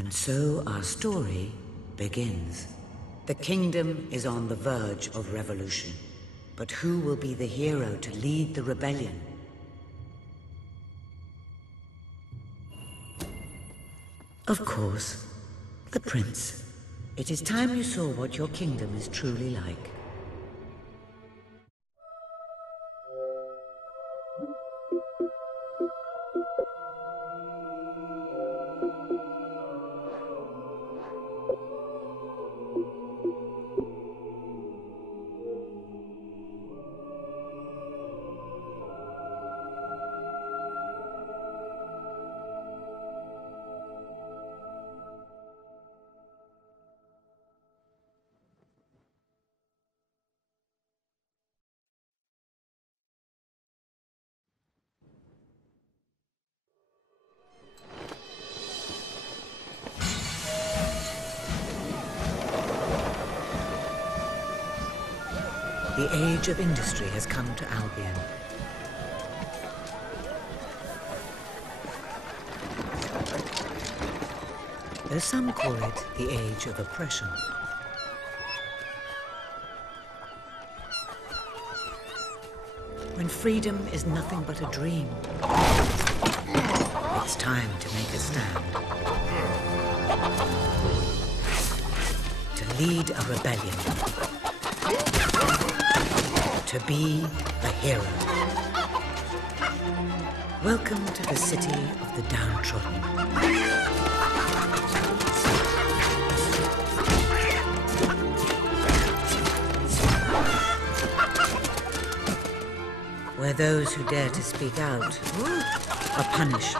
And so our story begins. The kingdom is on the verge of revolution. But who will be the hero to lead the rebellion? Of course, the prince. It is time you saw what your kingdom is truly like. The age of industry has come to Albion. Though some call it the age of oppression. When freedom is nothing but a dream, it's time to make a stand. To lead a rebellion. To be a hero. Welcome to the city of the downtrodden. Where those who dare to speak out are punished.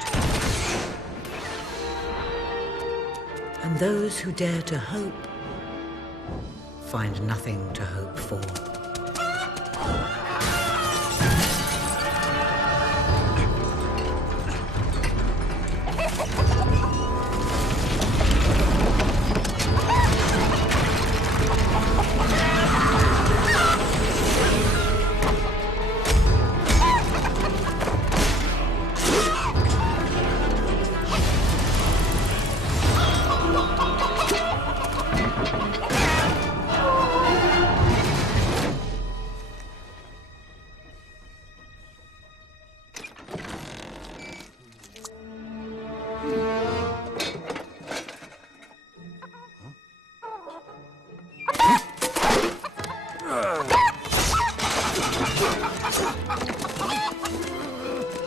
And those who dare to hope find nothing to hope for.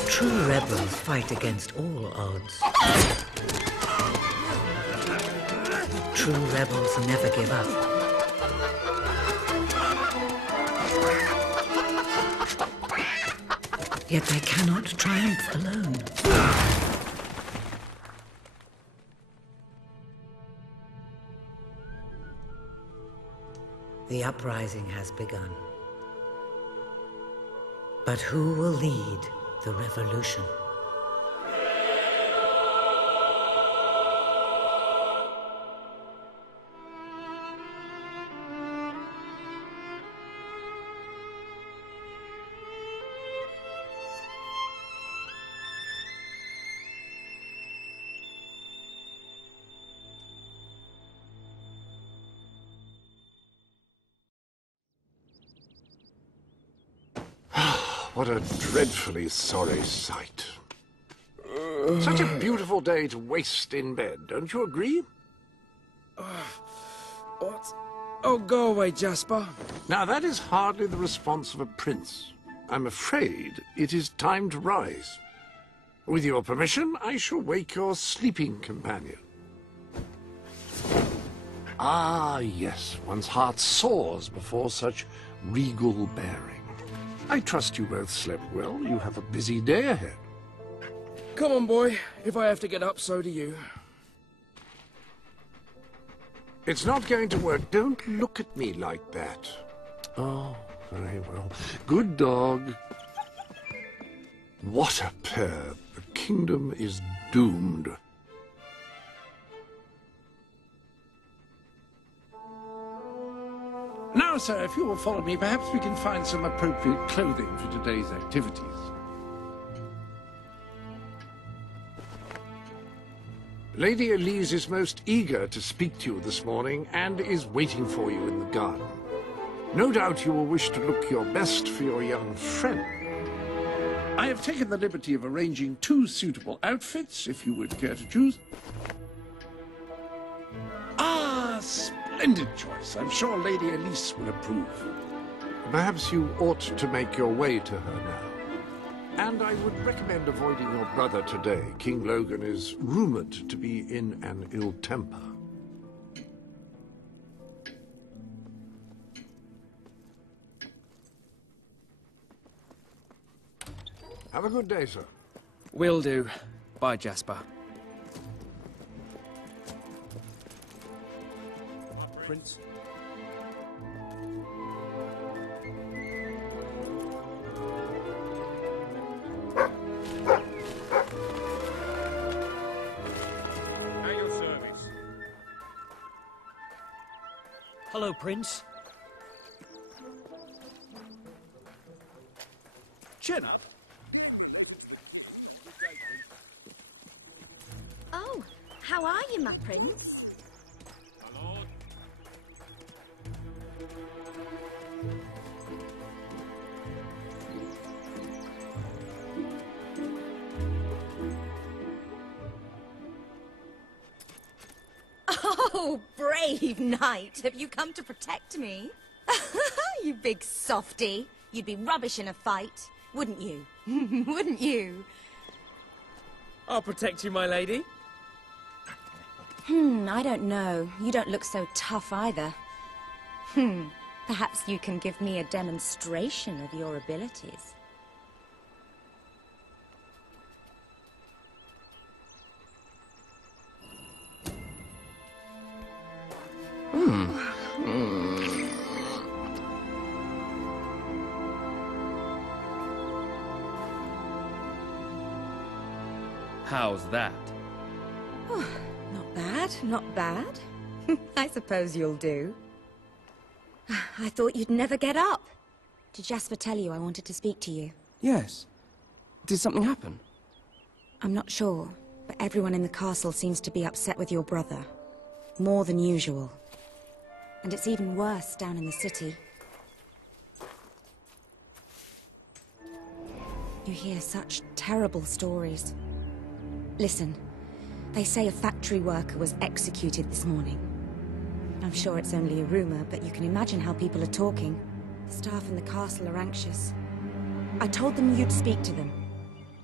True rebels fight against all odds. True rebels never give up. Yet they cannot triumph alone. The uprising has begun. But who will lead the revolution? What a dreadfully sorry sight. Such a beautiful day to waste in bed, don't you agree? What? Oh, go away, Jasper. Now, that is hardly the response of a prince. I'm afraid it is time to rise. With your permission, I shall wake your sleeping companion. Ah, yes, one's heart soars before such regal bearing. I trust you both slept well. You have a busy day ahead. Come on, boy. If I have to get up, so do you. It's not going to work. Don't look at me like that. Oh, very well. Good dog. What a pair. The kingdom is doomed. Now, sir, if you will follow me, perhaps we can find some appropriate clothing for today's activities. Lady Elise is most eager to speak to you this morning and is waiting for you in the garden. No doubt you will wish to look your best for your young friend. I have taken the liberty of arranging 2 suitable outfits, if you would care to choose. Ah, splendid choice. I'm sure Lady Elise will approve. Perhaps you ought to make your way to her now. And I would recommend avoiding your brother today. King Logan is rumored to be in an ill temper. Have a good day, sir. Will do. Bye, Jasper. Prince? At your service. Hello, Prince. Chin up. Oh, how are you, my prince? My lord. Oh, brave knight. Have you come to protect me? You big softy. You'd be rubbish in a fight, wouldn't you? Wouldn't you? I'll protect you, my lady. I don't know. You don't look so tough either. Perhaps you can give me a demonstration of your abilities. How's that? Not bad, not bad. I suppose you'll do. I thought you'd never get up. Did Jasper tell you I wanted to speak to you? Yes. Did something happen? I'm not sure, but everyone in the castle seems to be upset with your brother. More than usual. And it's even worse down in the city. You hear such terrible stories. Listen, they say a factory worker was executed this morning. I'm sure it's only a rumor, but you can imagine how people are talking. The staff in the castle are anxious. I told them you'd speak to them.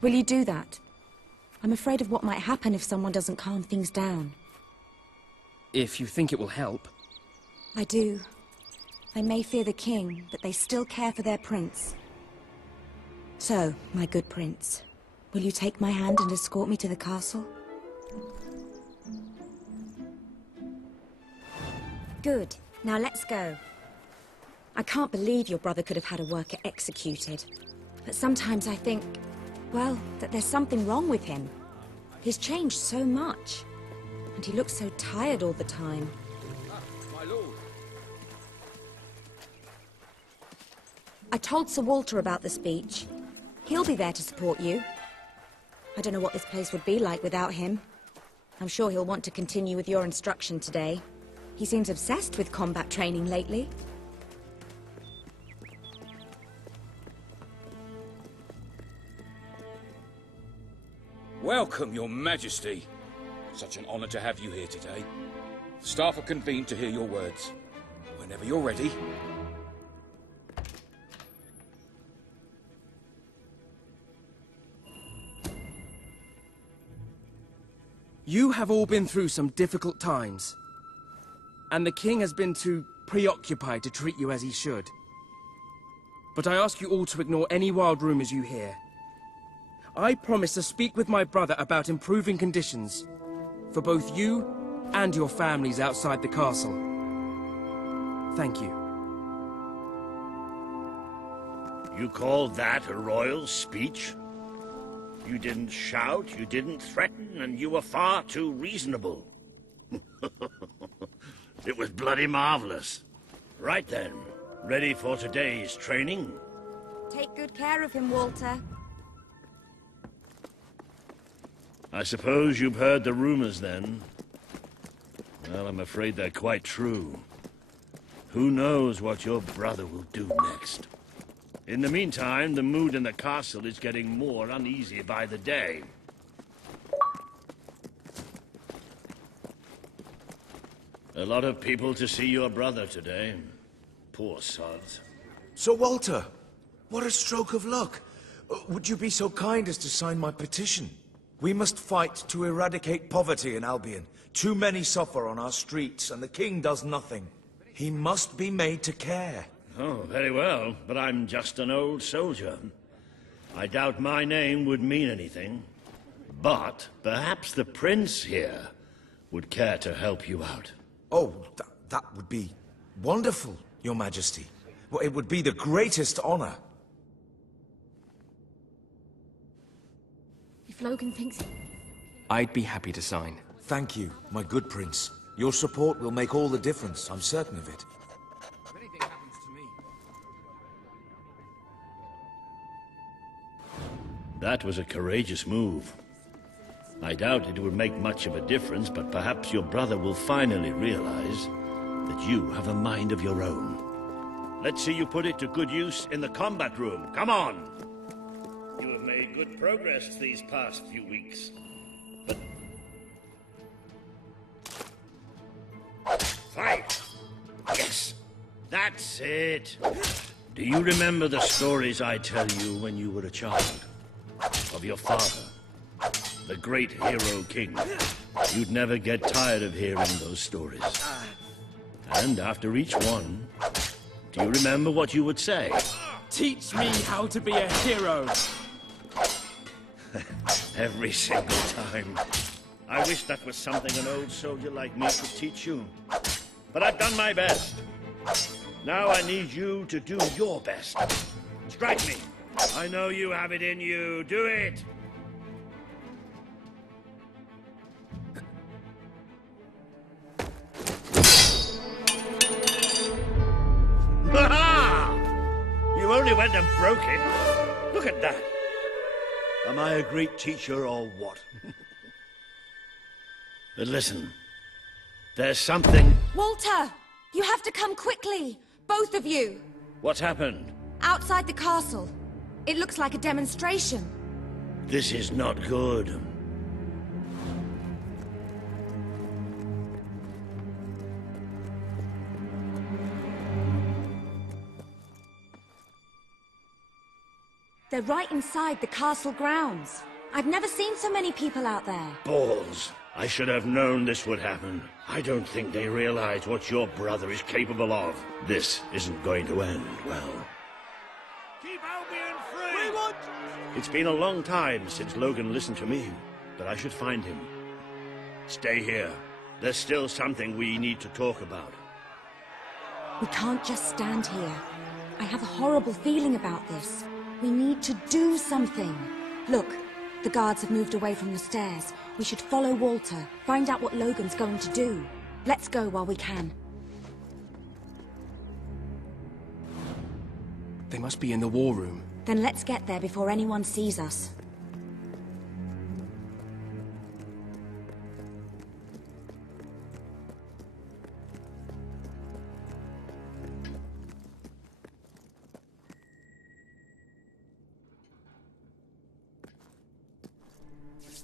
Will you do that? I'm afraid of what might happen if someone doesn't calm things down. If you think it will help. I do. They may fear the king, but they still care for their prince. So, my good prince, will you take my hand and escort me to the castle? Good. Now let's go. I can't believe your brother could have had a worker executed. But sometimes I think, well, that there's something wrong with him. He's changed so much. And he looks so tired all the time. My lord. I told Sir Walter about the speech. He'll be there to support you. I don't know what this place would be like without him. I'm sure he'll want to continue with your instruction today. He seems obsessed with combat training lately. Welcome, your majesty. Such an honor to have you here today. Staff are convened to hear your words. Whenever you're ready. You have all been through some difficult times. And the king has been too preoccupied to treat you as he should. But I ask you all to ignore any wild rumors you hear. I promise to speak with my brother about improving conditions for both you and your families outside the castle. Thank you. You call that a royal speech? You didn't shout, you didn't threaten, and you were far too reasonable. It was bloody marvelous. Right then, ready for today's training? Take good care of him, Walter. I suppose you've heard the rumors then. Well, I'm afraid they're quite true. Who knows what your brother will do next? In the meantime, the mood in the castle is getting more uneasy by the day. A lot of people to see your brother today. Poor sods. Sir Walter, what a stroke of luck. Would you be so kind as to sign my petition? We must fight to eradicate poverty in Albion. Too many suffer on our streets, and the king does nothing. He must be made to care. Oh, very well, but I'm just an old soldier. I doubt my name would mean anything. But perhaps the prince here would care to help you out. Oh, that would be wonderful, Your Majesty. Well, it would be the greatest honor. If Logan thinks... I'd be happy to sign. Thank you, my good prince. Your support will make all the difference, I'm certain of it. If anything happens to me... That was a courageous move. I doubt it would make much of a difference, but perhaps your brother will finally realize that you have a mind of your own. Let's see you put it to good use in the combat room. Come on! You have made good progress these past few weeks. But... Fight! Yes! That's it! Do you remember the stories I tell you when you were a child? Of your father? The great hero king. You'd never get tired of hearing those stories. And after each one, do you remember what you would say? Teach me how to be a hero! Every single time. I wish that was something an old soldier like me could teach you. But I've done my best. Now I need you to do your best. Strike me. I know you have it in you. Do it! You only went and broke it. Look at that. Am I a great teacher or what? But listen, there's something... Walter! You have to come quickly! Both of you! What's happened? Outside the castle. It looks like a demonstration. This is not good. They're right inside the castle grounds. I've never seen so many people out there. Balls. I should have known this would happen. I don't think they realize what your brother is capable of. This isn't going to end well. Keep Albion free! We want... It's been a long time since Logan listened to me, but I should find him. Stay here. There's still something we need to talk about. We can't just stand here. I have a horrible feeling about this. We need to do something. Look, the guards have moved away from the stairs. We should follow Walter, find out what Logan's going to do. Let's go while we can. They must be in the war room. Then let's get there before anyone sees us.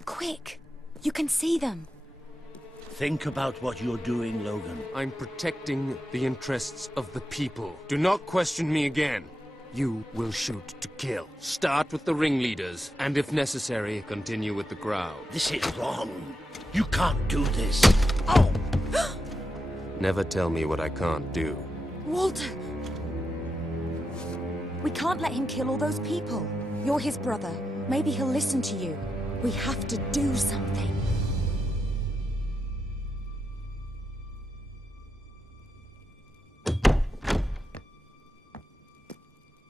Quick! You can see them. Think about what you're doing, Logan. I'm protecting the interests of the people. Do not question me again. You will shoot to kill. Start with the ringleaders, and if necessary, continue with the crowd. This is wrong. You can't do this. Oh! Never tell me what I can't do. Walter! We can't let him kill all those people. You're his brother. Maybe he'll listen to you. We have to do something.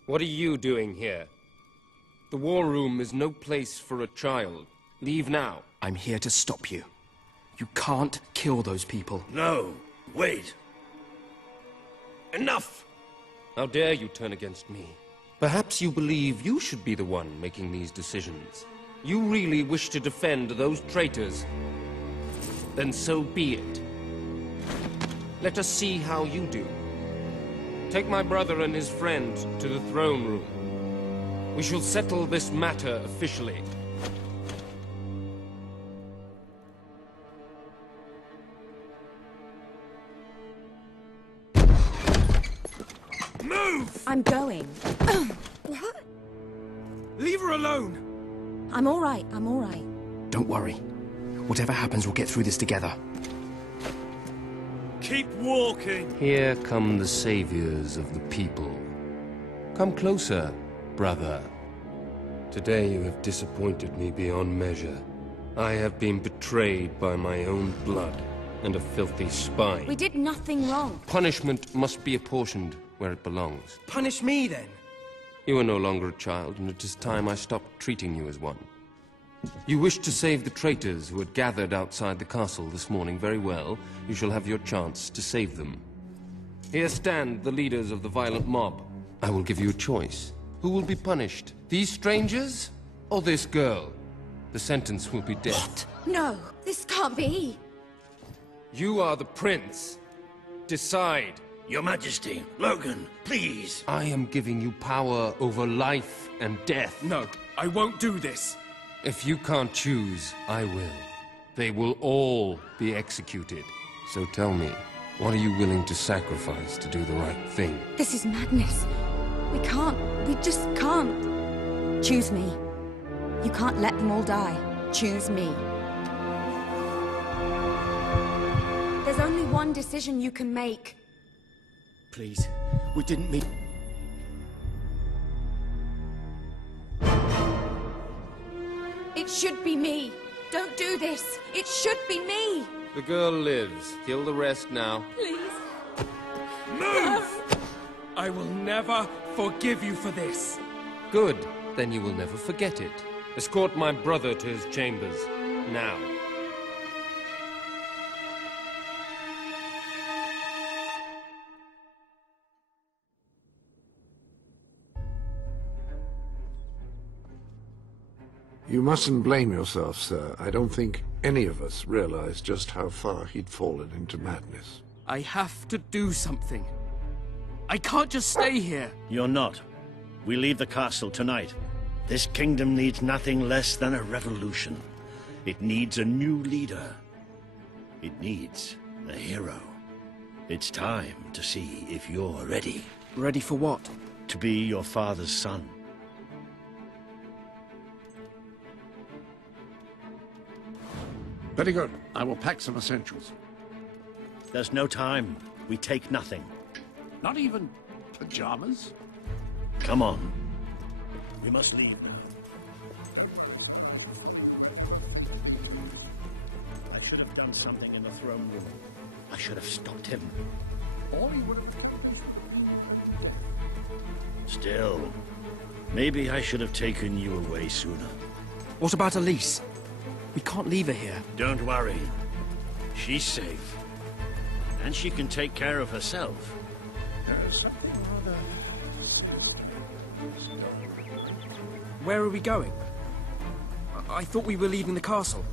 What are you doing here? The war room is no place for a child. Leave now. I'm here to stop you. You can't kill those people. No, wait. Enough! How dare you turn against me? Perhaps you believe you should be the one making these decisions. You really wish to defend those traitors? Then so be it. Let us see how you do. Take my brother and his friend to the throne room. We shall settle this matter officially. Move! I'm going. What? Leave her alone! I'm all right, I'm all right. Don't worry. Whatever happens, we'll get through this together. Keep walking! Here come the saviors of the people. Come closer, brother. Today you have disappointed me beyond measure. I have been betrayed by my own blood and a filthy spy. We did nothing wrong. Punishment must be apportioned where it belongs. Punish me, then. You are no longer a child, and it is time I stopped treating you as one. You wished to save the traitors who had gathered outside the castle this morning. Very well. You shall have your chance to save them. Here stand the leaders of the violent mob. I will give you a choice. Who will be punished? These strangers? Or this girl? The sentence will be death. What? No, this can't be. You are the prince. Decide. Your Majesty, Logan, please. I am giving you power over life and death. No, I won't do this. If you can't choose, I will. They will all be executed. So tell me, what are you willing to sacrifice to do the right thing? This is madness. We can't. We just can't. Choose me. You can't let them all die. Choose me. There's only one decision you can make. Please, we didn't mean... It should be me. Don't do this. It should be me. The girl lives. Kill the rest now. Please. Move! I will never forgive you for this. Good. Then you will never forget it. Escort my brother to his chambers. Now. You mustn't blame yourself, sir. I don't think any of us realized just how far he'd fallen into madness. I have to do something. I can't just stay here. You're not. We leave the castle tonight. This kingdom needs nothing less than a revolution. It needs a new leader. It needs a hero. It's time to see if you're ready. Ready for what? To be your father's son. Very good. I will pack some essentials. There's no time. We take nothing. Not even pajamas? Come on. We must leave now. I should have done something in the throne room. I should have stopped him. Or he would have... Still, maybe I should have taken you away sooner. What about Elise? We can't leave her here. Don't worry. She's safe. And she can take care of herself. There's something rather... Where are we going? I thought we were leaving the castle.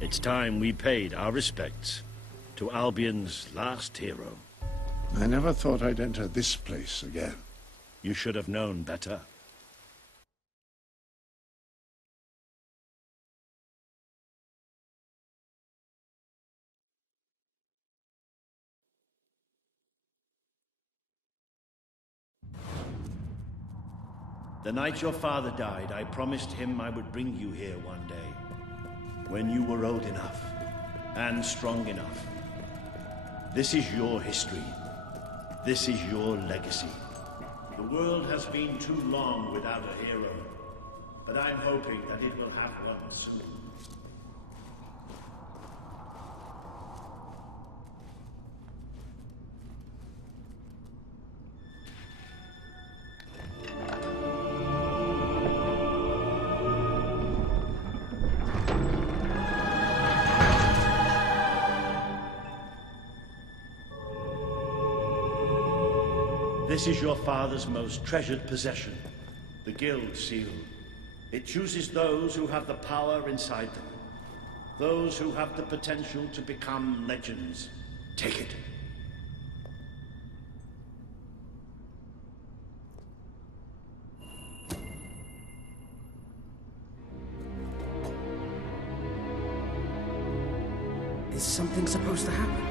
It's time we paid our respects to Albion's last hero. I never thought I'd enter this place again. You should have known better. The night your father died, I promised him I would bring you here one day. When you were old enough, and strong enough. This is your history. This is your legacy. The world has been too long without a hero, but I'm hoping that it will have one soon. This is your father's most treasured possession, the Guild Seal. It chooses those who have the power inside them. Those who have the potential to become legends. Take it. Is something supposed to happen?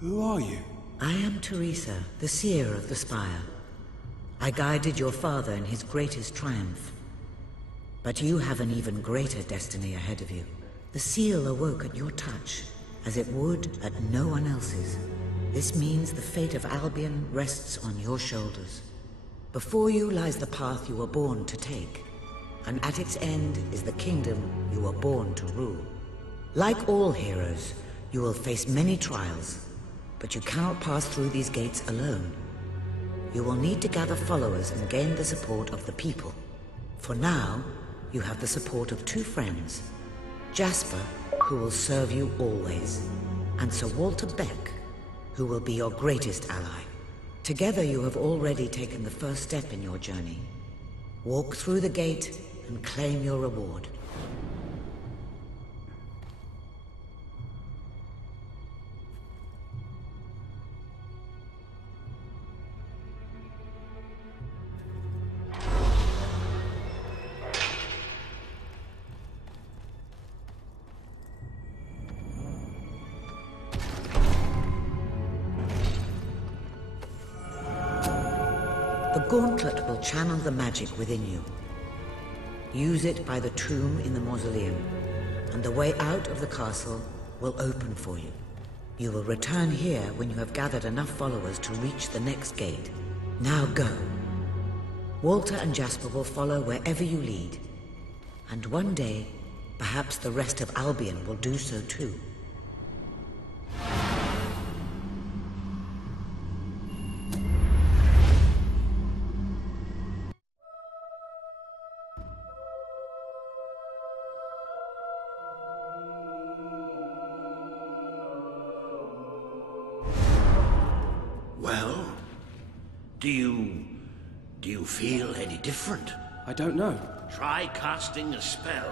Who are you? I am Teresa, the seer of the spire. I guided your father in his greatest triumph. But you have an even greater destiny ahead of you. The seal awoke at your touch, as it would at no one else's. This means the fate of Albion rests on your shoulders. Before you lies the path you were born to take, and at its end is the kingdom you were born to rule. Like all heroes, you will face many trials, but you cannot pass through these gates alone. You will need to gather followers and gain the support of the people. For now, you have the support of two friends. Jasper, who will serve you always, and Sir Walter Beck, who will be your greatest ally. Together you have already taken the first step in your journey. Walk through the gate and claim your reward. The gauntlet will channel the magic within you. Use it by the tomb in the mausoleum, and the way out of the castle will open for you. You will return here when you have gathered enough followers to reach the next gate. Now go. Walter and Jasper will follow wherever you lead. And one day, perhaps the rest of Albion will do so too. Well, do you feel any different? I don't know. Try casting a spell.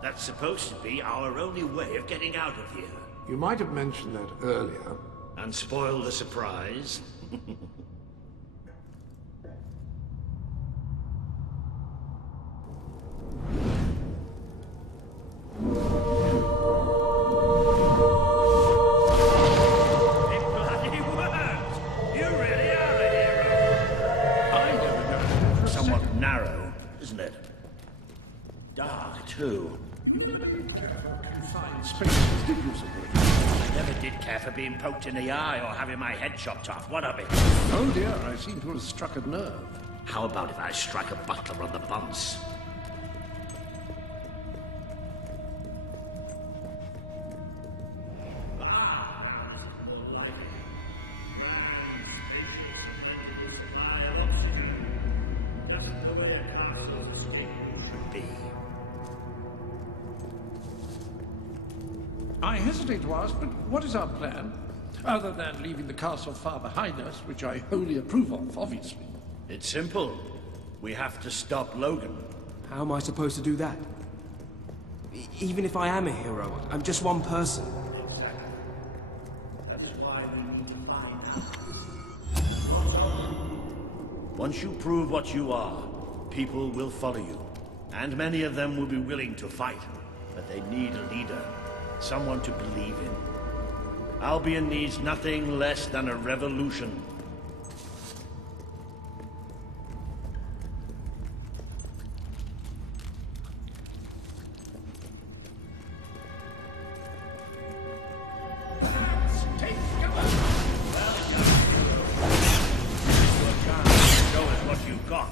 That's supposed to be our only way of getting out of here. You might have mentioned that earlier. And spoil the surprise. You never did care for confined spaces, did you, Sir Walter? I never did care for being poked in the eye or having my head chopped off. What of it? Oh dear, I seem to have struck a nerve. How about if I strike a butler on the bunce? I hesitate to ask, but what is our plan? Other than leaving the castle far behind us, which I wholly approve of, obviously. It's simple. We have to stop Logan. How am I supposed to do that? Even if I am a hero, I'm just one person. Exactly. That is why we need to find out. Once you prove what you are, people will follow you. And many of them will be willing to fight. But they need a leader. Someone to believe in. Albion needs nothing less than a revolution. Take cover! Your chance to show us what you've got.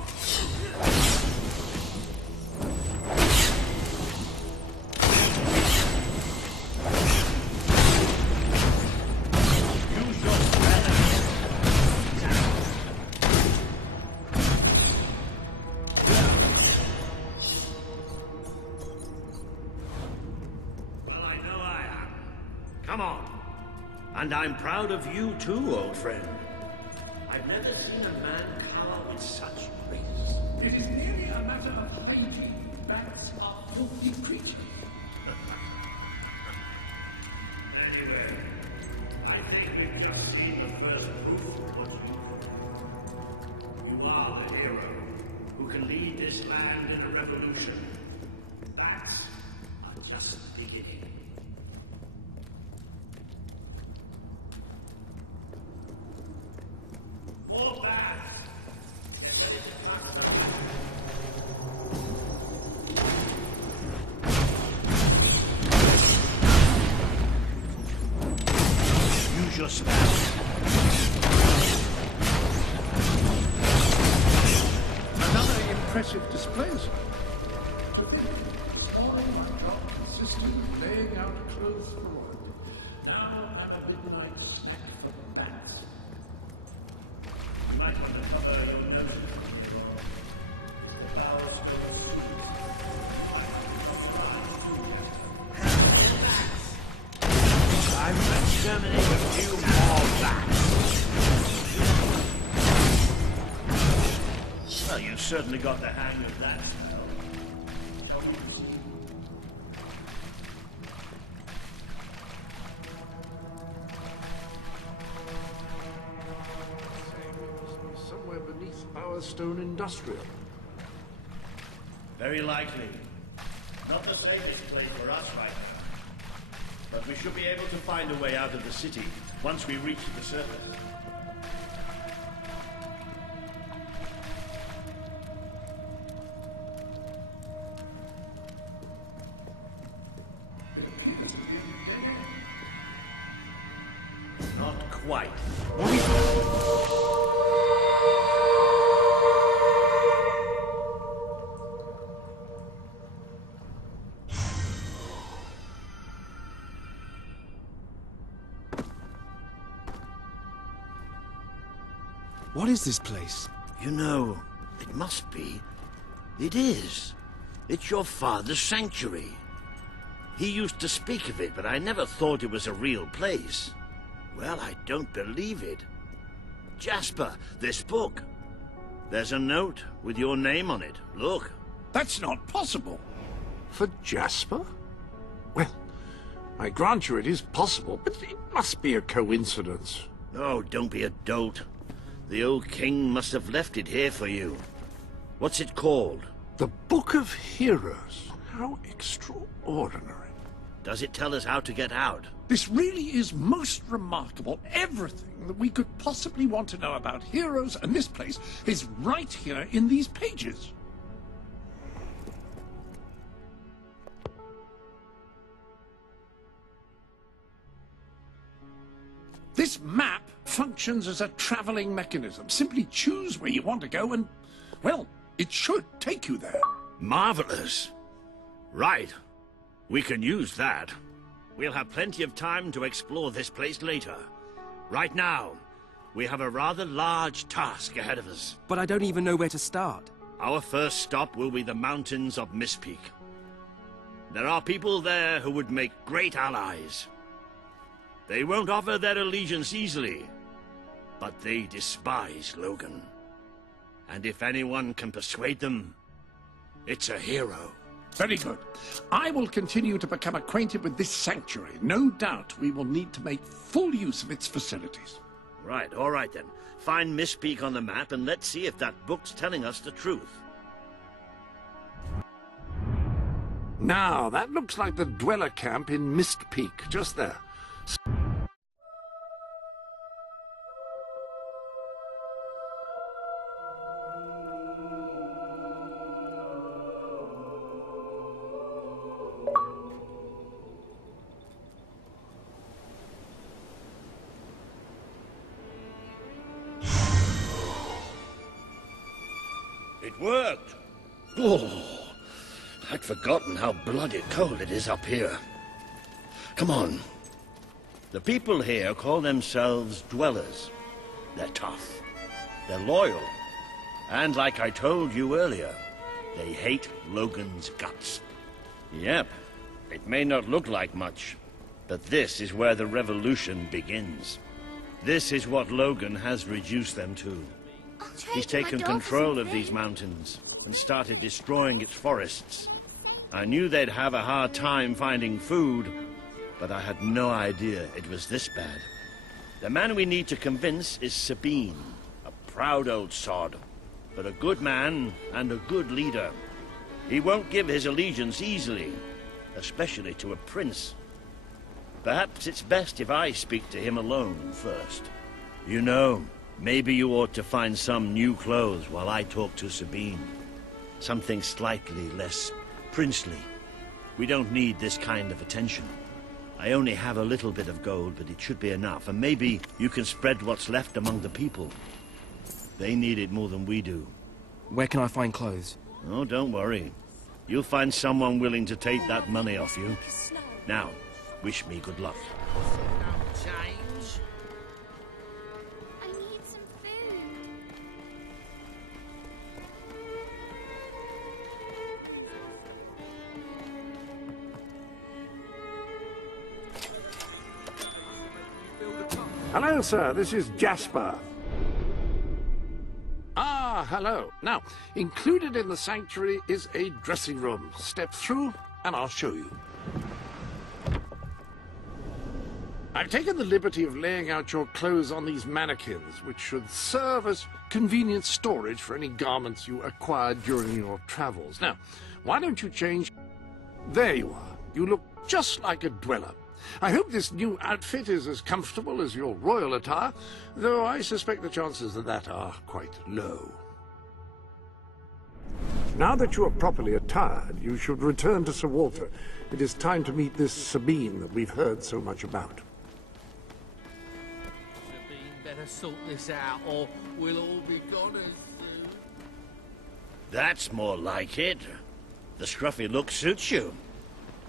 Come on. And I'm proud of you too, old friend. I've never seen a man cower with such grace. It is merely a matter of hygiene. Bats are filthy creatures. Anyway, I think we've just seen the first proof of what you are the hero who can lead this land in a revolution. Bats are just beginning. More bats! Get ready to track them. Use your spell. Another impressive display, sir. To think, this morning my job consisted in laying out clothes for work. Now I'm a midnight snack for the bats. You might want to cover your nose. The flowers will soon. I'm to exterminate a few more bats. Well, you certainly got the hang of that spell. Shall we proceed? Somewhere beneath Bowerstone Industrial. Very likely. Not the safest place for us right now. But we should be able to find a way out of the city once we reach the surface. It appears to be a dead end. Not quite. What is this place? You know, it must be. It is. It's your father's sanctuary. He used to speak of it, but I never thought it was a real place. Well, I don't believe it. Jasper, this book. There's a note with your name on it. Look. That's not possible. For Jasper? Well, I grant you it is possible, but it must be a coincidence. Oh, don't be a dolt. The old king must have left it here for you. What's it called? The Book of Heroes. How extraordinary. Does it tell us how to get out? This really is most remarkable. Everything that we could possibly want to know about heroes and this place is right here in these pages. This map functions as a traveling mechanism. Simply choose where you want to go and, well, it should take you there. Marvelous. Right. We can use that. We'll have plenty of time to explore this place later. Right now, we have a rather large task ahead of us. But I don't even know where to start. Our first stop will be the mountains of Mistpeak. There are people there who would make great allies. They won't offer their allegiance easily, but they despise Logan. And if anyone can persuade them, it's a hero. Very good. I will continue to become acquainted with this sanctuary. No doubt we will need to make full use of its facilities. Right, all right then. Find Mistpeak on the map and let's see if that book's telling us the truth. Now, that looks like the dweller camp in Mistpeak, just there. It worked! Oh, I'd forgotten how bloody cold it is up here. Come on. The people here call themselves dwellers. They're tough. They're loyal. And like I told you earlier, they hate Logan's guts. Yep. It may not look like much, But this is where the revolution begins. This is what Logan has reduced them to. He's taken control of these mountains and started destroying its forests. I knew they'd have a hard time finding food, but I had no idea it was this bad. The man we need to convince is Sabine, a proud old sod, but a good man and a good leader. He won't give his allegiance easily, especially to a prince. Perhaps it's best if I speak to him alone first. You know, maybe you ought to find some new clothes while I talk to Sabine. Something slightly less princely. We don't need this kind of attention. I only have a little bit of gold, but it should be enough, and maybe you can spread what's left among the people. They need it more than we do. Where can I find clothes? Oh, don't worry. You'll find someone willing to take that money off you. Now, wish me good luck. Change. I need some food. Hello, sir. This is Jasper. Ah, hello. Now, included in the sanctuary is a dressing room. Step through, and I'll show you. I've taken the liberty of laying out your clothes on these mannequins, which should serve as convenient storage for any garments you acquired during your travels. Now, why don't you change? There you are. You look just like a dweller. I hope this new outfit is as comfortable as your royal attire, though I suspect the chances of that are quite low. Now that you are properly attired, you should return to Sir Walter. It is time to meet this Sabine that we've heard so much about. Sabine, better sort this out, or we'll all be gone as soon. That's more like it. The scruffy look suits you.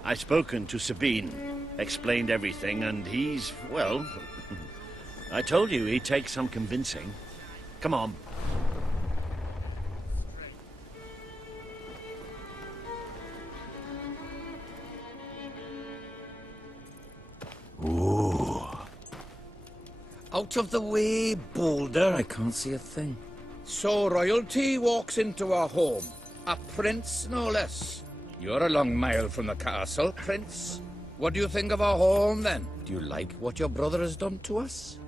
I've spoken to Sabine, explained everything, and he's, well, I told you he'd take some convincing. Come on. Ooh. Out of the way, Boulder. I can't see a thing. So royalty walks into our home. A prince, no less. You're a long mile from the castle, Prince. What do you think of our home, then? Do you like what your brother has done to us?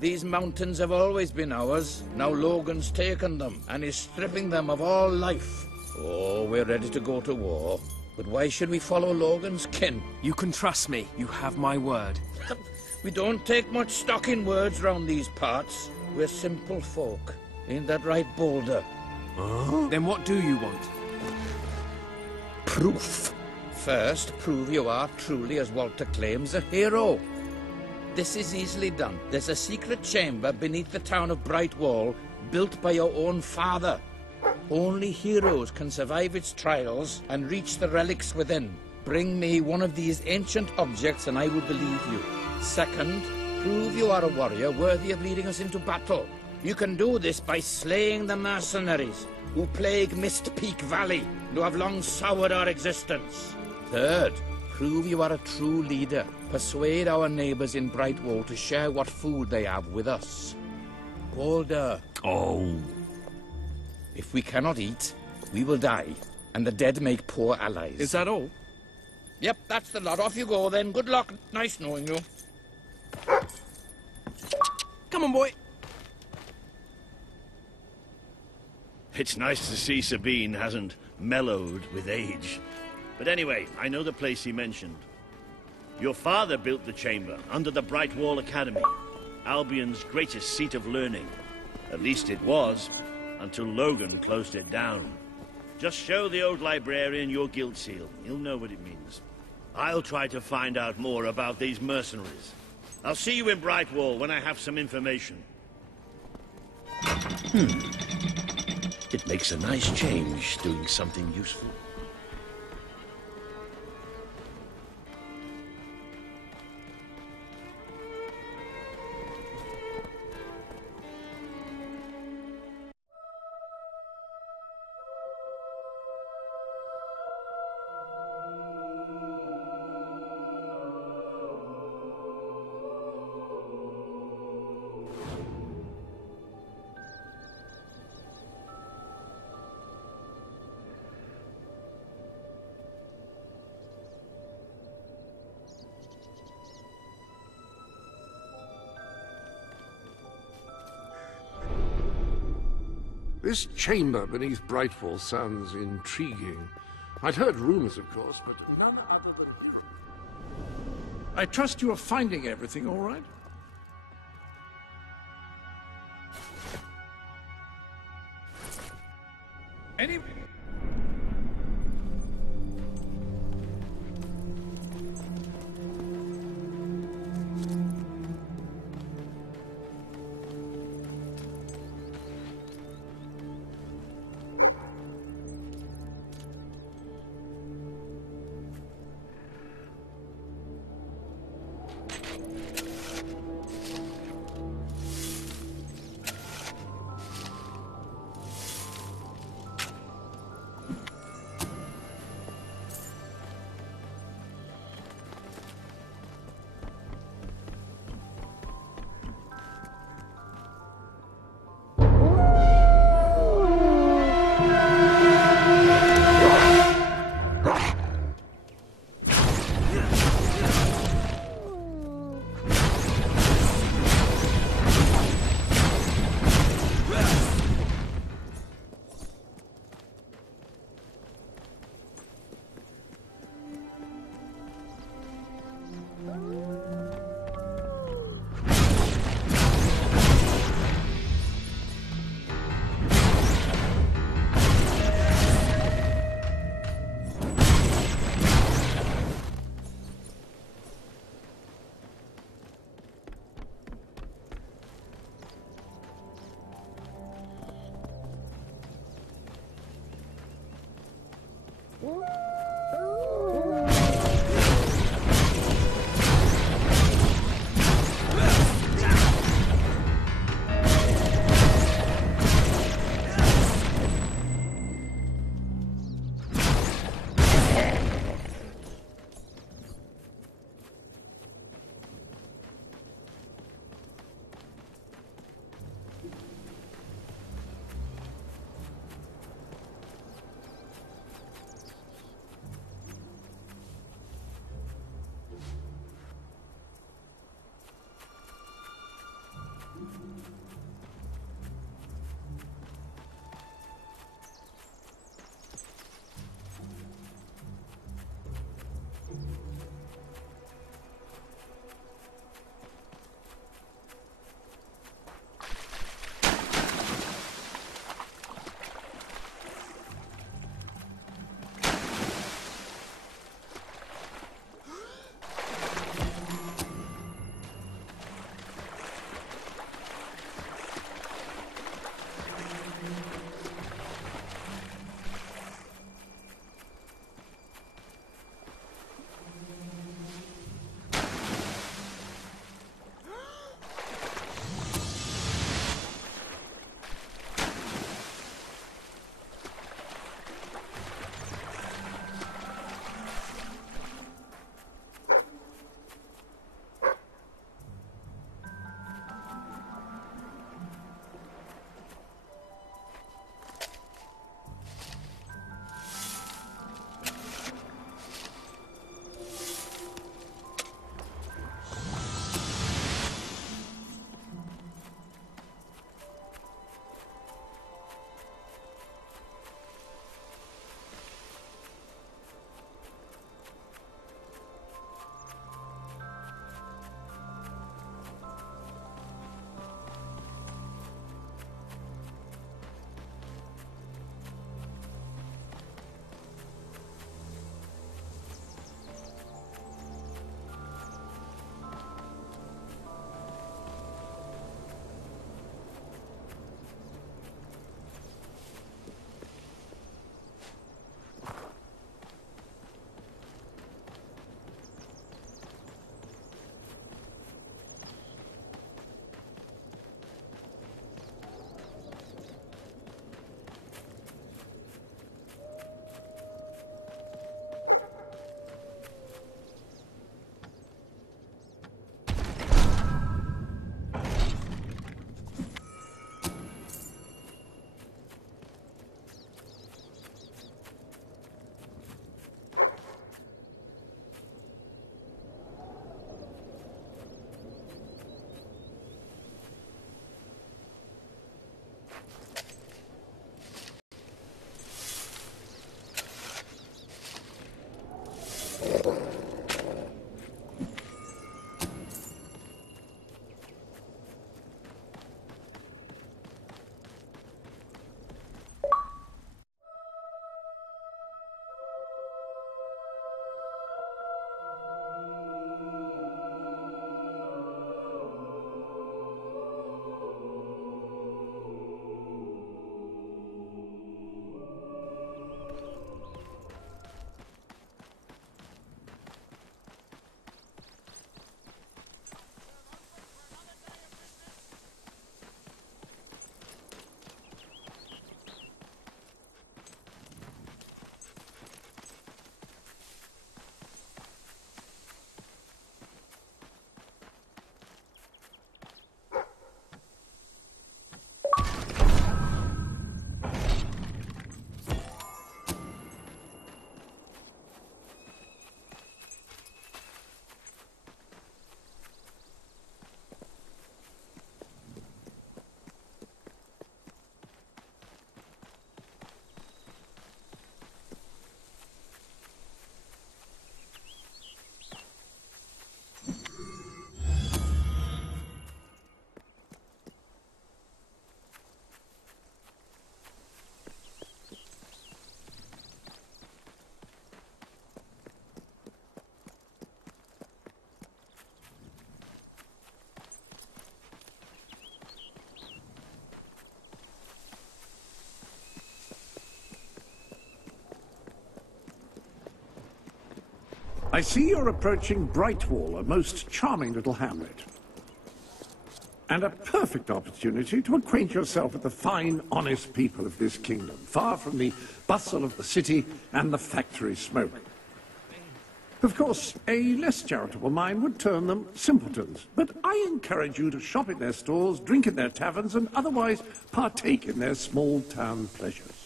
These mountains have always been ours. Now Logan's taken them, and is stripping them of all life. Oh, we're ready to go to war. But why should we follow Logan's kin? You can trust me. You have my word. We don't take much stock in words round these parts. We're simple folk. Ain't that right, Boulder? Then what do you want? Proof. First, prove you are truly, as Walter claims, a hero. This is easily done. There's a secret chamber beneath the town of Brightwall, built by your own father. Only heroes can survive its trials and reach the relics within. Bring me one of these ancient objects and I will believe you. Second, prove you are a warrior worthy of leading us into battle. You can do this by slaying the mercenaries who plague Mist Peak Valley, who have long soured our existence. Third, prove you are a true leader. Persuade our neighbors in Brightwall to share what food they have with us. Boulder. Oh. If we cannot eat, we will die, and the dead make poor allies. Is that all? Yep, that's the lot. Off you go then. Good luck. Nice knowing you. Come on, boy. It's nice to see Sabine hasn't mellowed with age. But anyway, I know the place he mentioned. Your father built the chamber under the Brightwall Academy, Albion's greatest seat of learning. At least it was, until Logan closed it down. Just show the old librarian your guild seal. He'll know what it means. I'll try to find out more about these mercenaries. I'll see you in Brightwall when I have some information. It makes a nice change doing something useful. This chamber beneath Brightwall sounds intriguing. I'd heard rumors, of course, but none other than you. I trust you are finding everything all right? Any... I see you're approaching Brightwall, a most charming little hamlet. And a perfect opportunity to acquaint yourself with the fine, honest people of this kingdom, far from the bustle of the city and the factory smoke. Of course, a less charitable mind would term them simpletons, but I encourage you to shop in their stores, drink in their taverns, and otherwise partake in their small-town pleasures.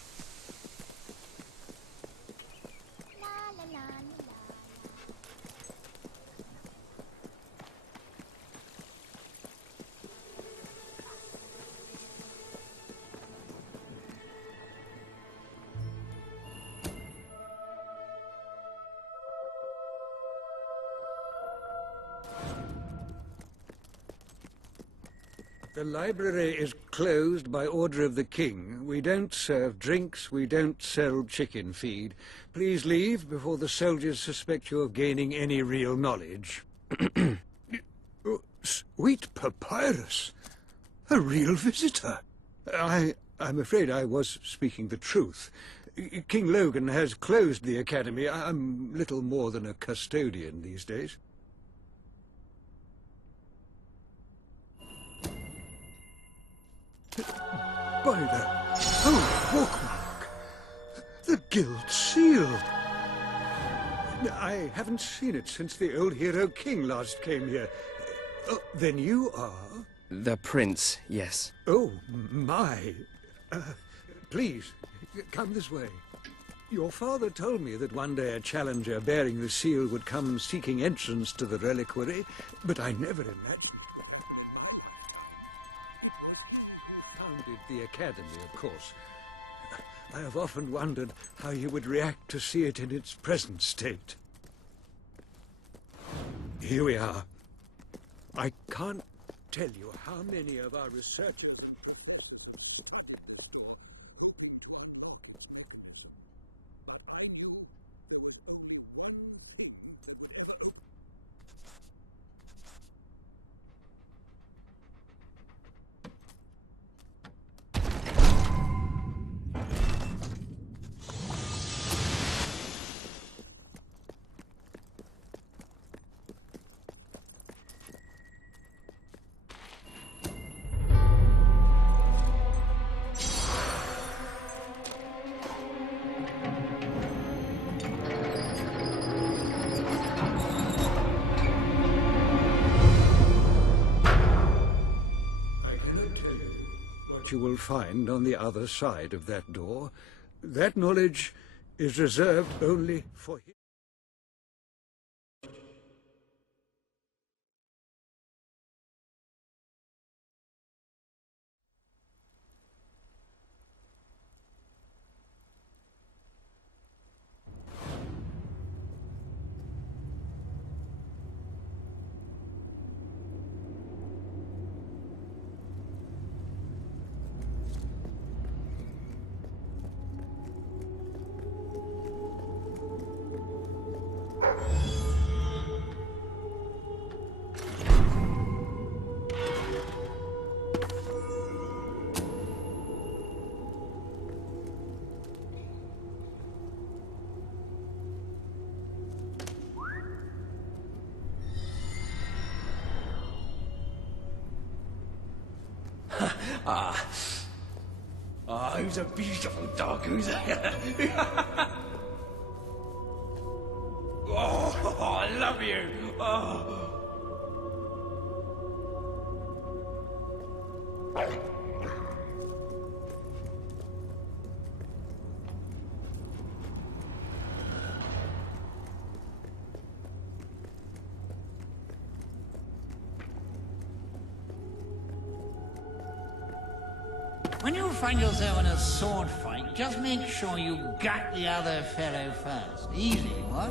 The library is closed by order of the king. We don't serve drinks, we don't sell chicken feed. Please leave before the soldiers suspect you of gaining any real knowledge. Sweet papyrus! A real visitor! I'm afraid I was speaking the truth. King Logan has closed the academy. I'm little more than a custodian these days. By the old bookmark! The Guild Seal! I haven't seen it since the old hero king last came here. Then you are? The prince, yes. Oh, my. Please, come this way. Your father told me that one day a challenger bearing the seal would come seeking entrance to the reliquary, but I never imagined... Founded the academy, of course. I have often wondered how you would react to see it in its present state. Here we are. I can't tell you how many of our researchers... you will find on the other side of that door. That knowledge is reserved only for him. Who's a beautiful dog, who's Oh, I love you! Oh. When you find yourself in a sword fight, just make sure you gut the other fellow first. Easy, what?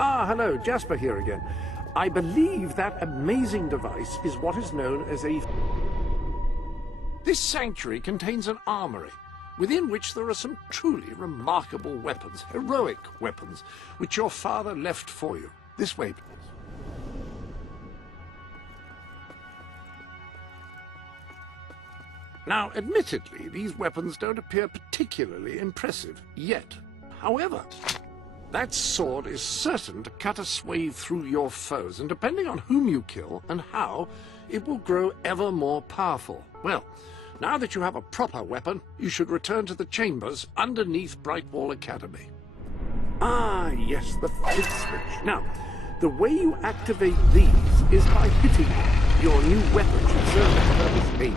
Ah, hello, Jasper here again. I believe that amazing device is what is known as a... This sanctuary contains an armory, within which there are some truly remarkable weapons, heroic weapons, which your father left for you. This way, please. Now, admittedly, these weapons don't appear particularly impressive yet. However, that sword is certain to cut a swathe through your foes, and depending on whom you kill and how, it will grow ever more powerful. Well, now that you have a proper weapon, you should return to the chambers underneath Brightwall Academy. Ah, yes, the flip switch. Now, the way you activate these is by hitting them. Your new weapon should serve that purpose ably.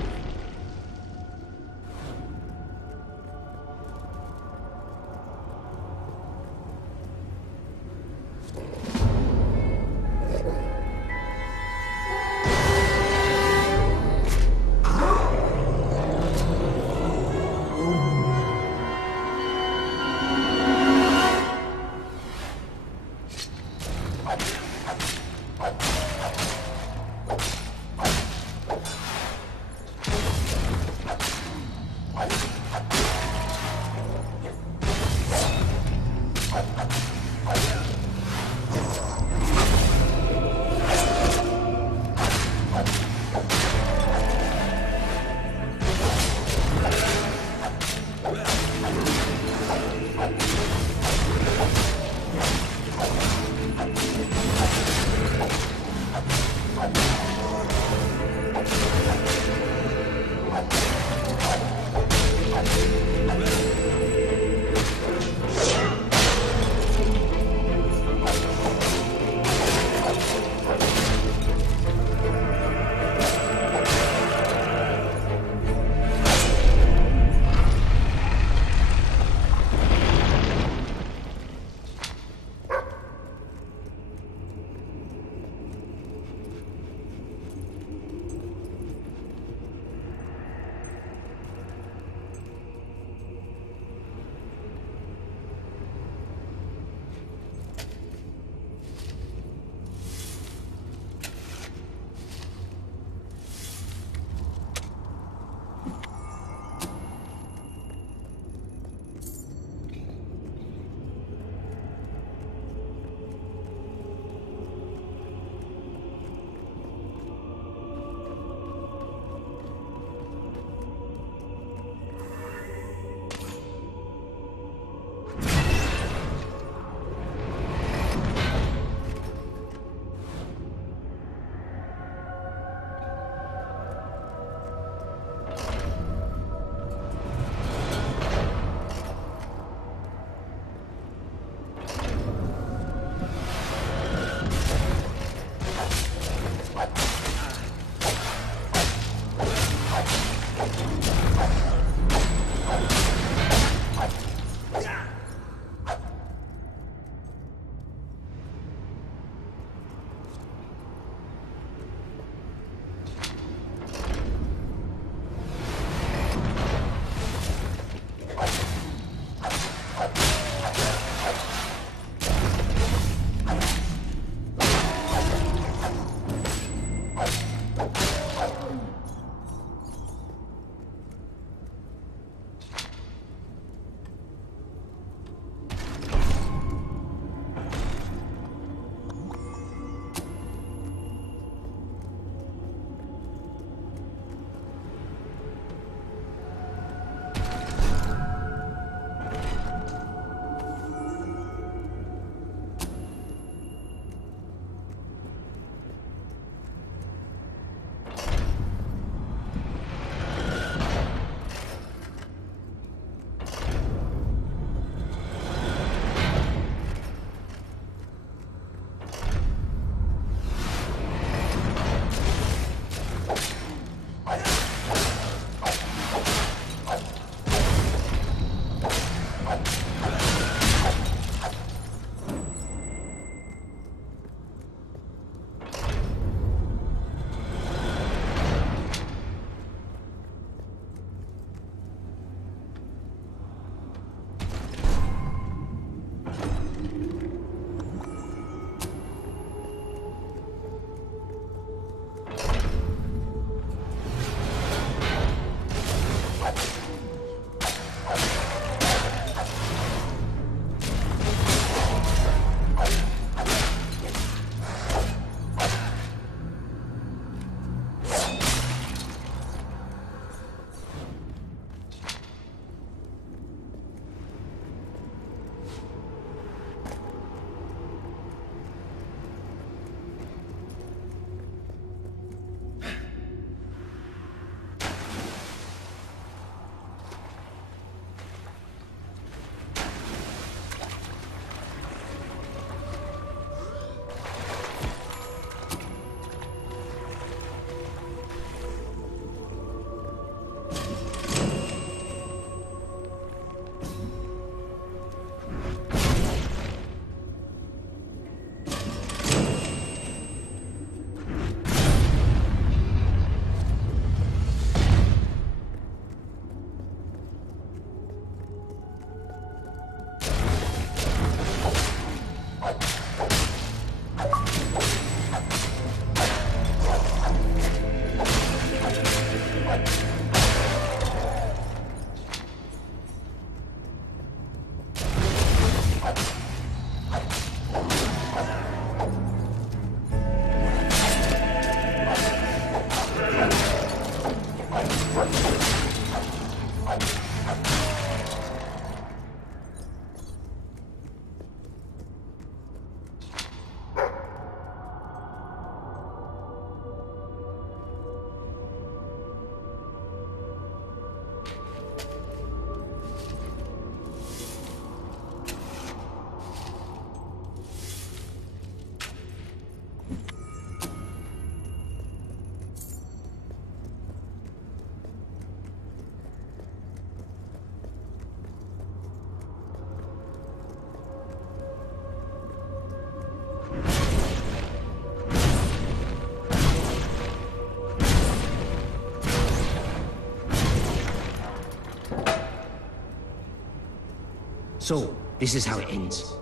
So, this is how it ends.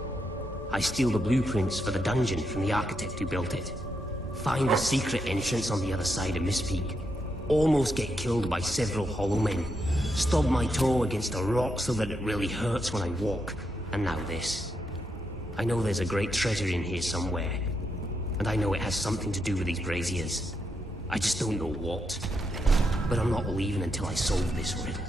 I steal the blueprints for the dungeon from the architect who built it. Find the secret entrance on the other side of Mistpeak. Almost get killed by several hollow men. Stub my toe against a rock so that it really hurts when I walk. And now this. I know there's a great treasure in here somewhere. And I know it has something to do with these braziers. I just don't know what. But I'm not leaving until I solve this riddle.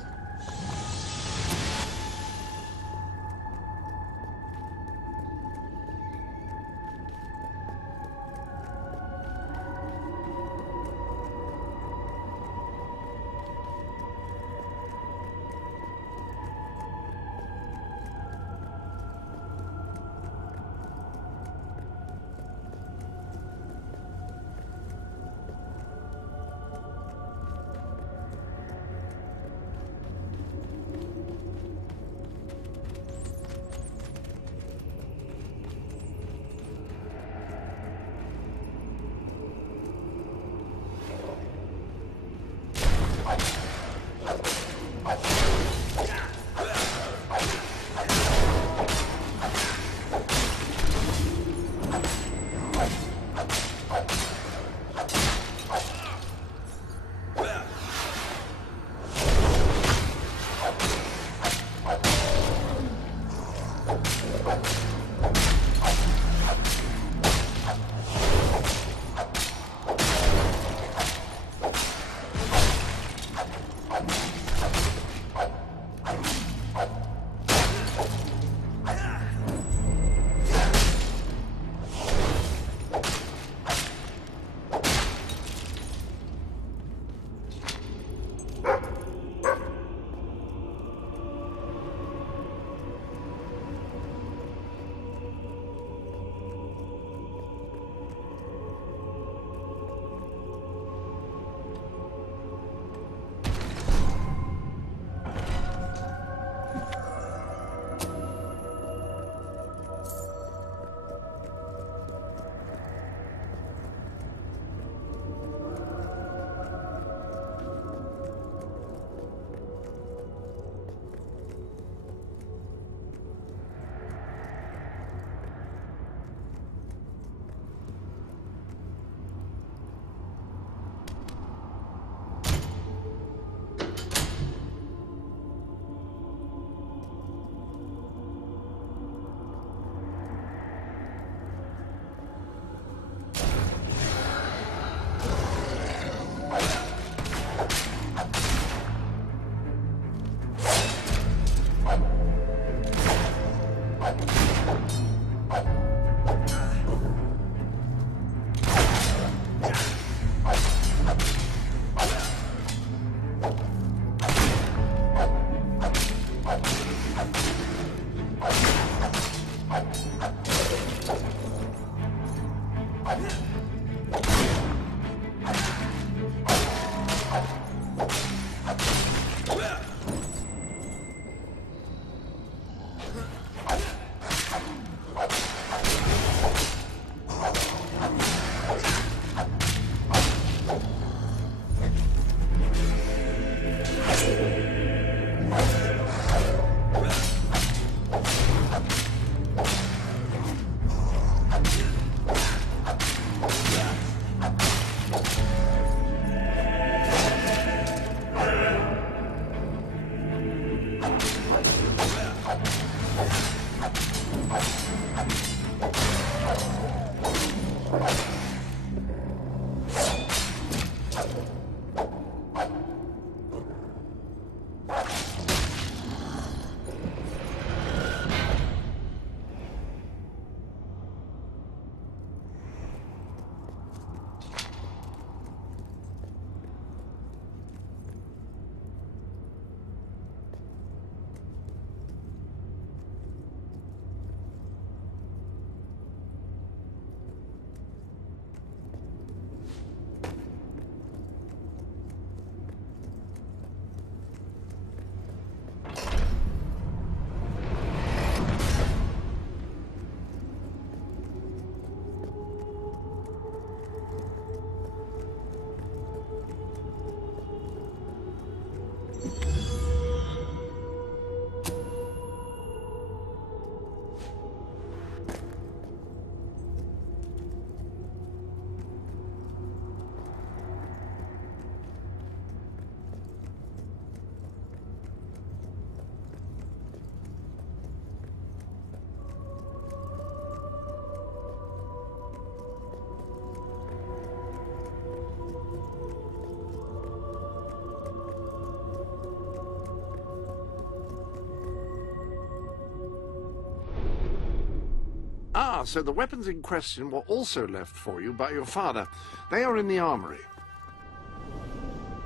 Ah, so the weapons in question were also left for you by your father. They are in the armory.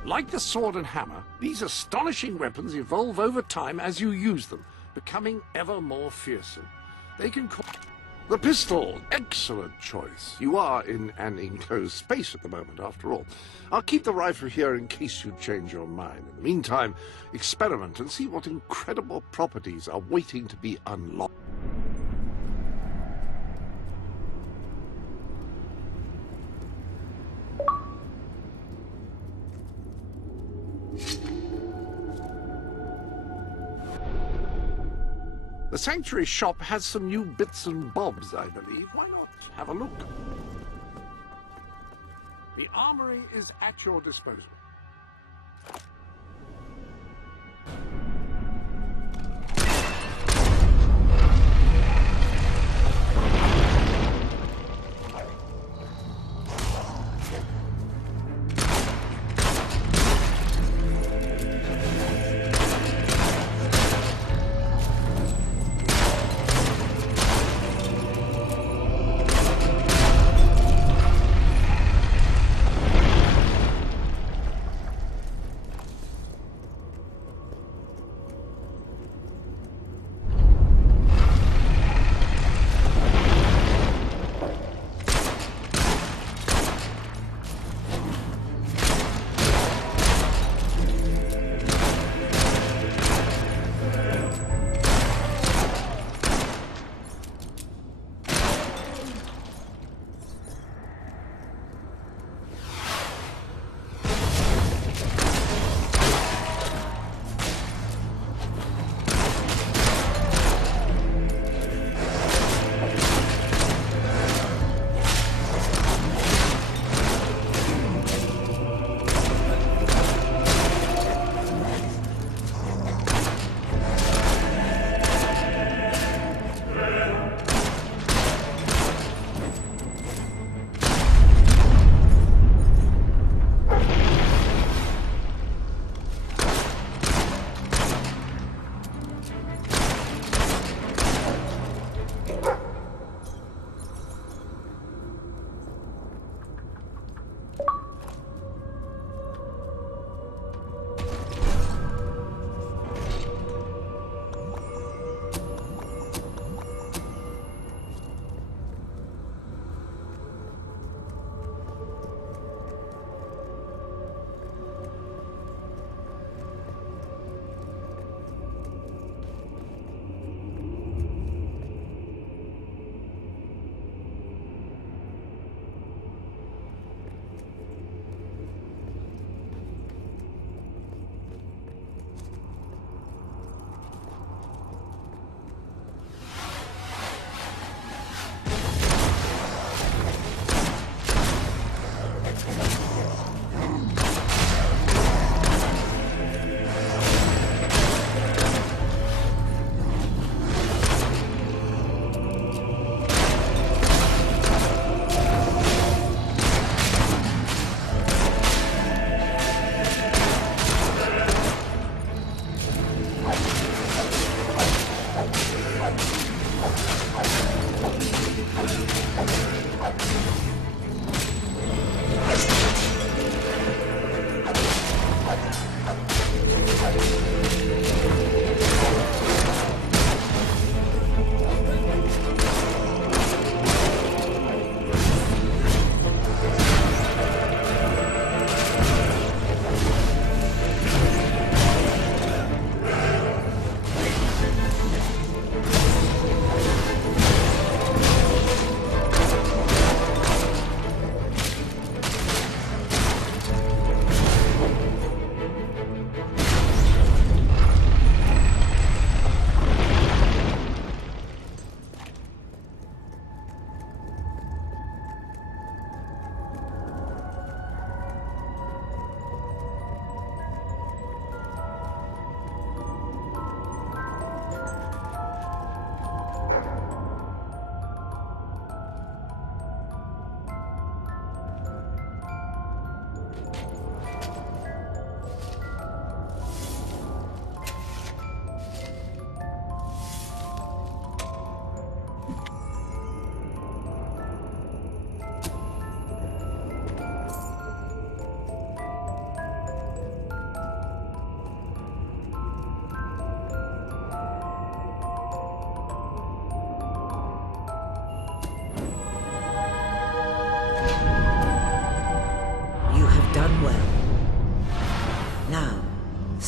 Like the sword and hammer, these astonishing weapons evolve over time as you use them, becoming ever more fearsome. They can cause... The pistol! Excellent choice. You are in an enclosed space at the moment, after all. I'll keep the rifle here in case you change your mind. In the meantime, experiment and see what incredible properties are waiting to be unlocked. The Sanctuary shop has some new bits and bobs, I believe. Why not have a look? The armory is at your disposal.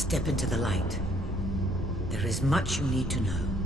Step into the light. There is much you need to know.